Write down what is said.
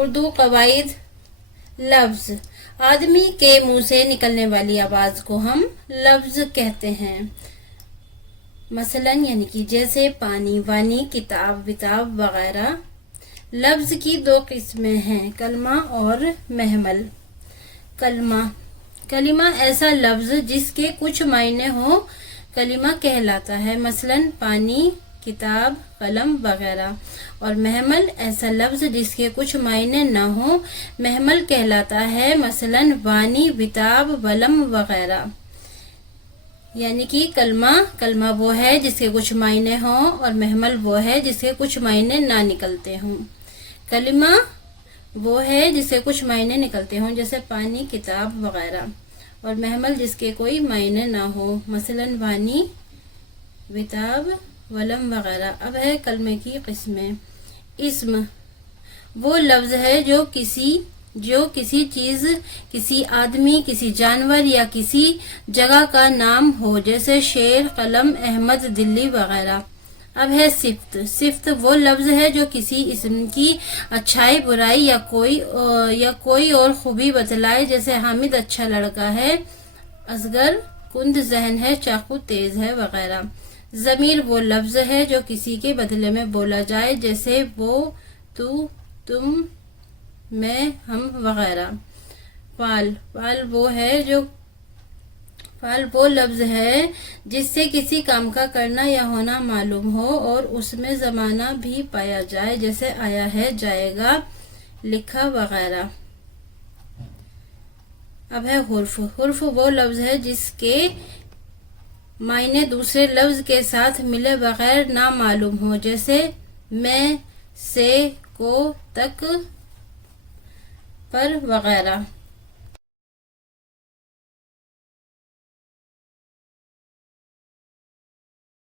اردو قواعد. لفظ آدمی کے منہ سے نکلنے والی آواز کو ہم لفظ کہتے ہیں. مثلا یعنی کہ جیسے پانی، وانی، کتاب، وتاب وغیرہ. لفظ کی دو قسمیں ہیں، کلمہ اور محمل. کلمہ ایسا لفظ جس کے کچھ معنی ہو کلمہ کہلاتا ہے، مثلا پانی، کتاب، قلم وغیرہ. اور محمل ایسا لفظ جس کے کچھ معنی نہ ہو محمل کہلاتا ہے، مثلا وانی، وتاب، ولم وغیرہ. یعنی کہ کلمہ وہ ہے جس کے کچھ معنی ہوں اور محمل وہ ہے جس کے کچھ معنی نہ نکلتے ہوں. کلمہ وہ ہے جس سے کچھ معنی نکلتے ہوں جیسے پانی، کتاب وغیرہ، اور محمل جس کے کوئی معنی نہ ہو، مثلا وانی، وتاب، ولم وغیرہ. اب ہے کلمے کی قسمیں. اسم وہ لفظ ہے جو کسی چیز، کسی آدمی، کسی جانور یا کسی جگہ کا نام ہو، جیسے شیر، قلم، احمد، دلی وغیرہ. اب ہے صفت وہ لفظ ہے جو کسی اسم کی اچھائی، برائی یا کوئی اور خوبی بتلائے، جیسے حامد اچھا لڑکا ہے، اصغر کند ذہن ہے، چاقو تیز ہے وغیرہ. ضمیر وہ لفظ ہے جو کسی کے بدلے میں بولا جائے، جیسے وہ، تو، تم، میں، ہم وغیرہ. فعل وہ لفظ ہے جس سے کسی کام کا کرنا یا ہونا معلوم ہو اور اس میں زمانہ بھی پایا جائے، جیسے آیا ہے، جائے گا، لکھا وغیرہ. اب ہے حرف وہ لفظ ہے جس کے معنی دوسرے لفظ کے ساتھ ملے بغیر نہ معلوم ہو، جیسے میں، سے، کو، تک، پر وغیرہ.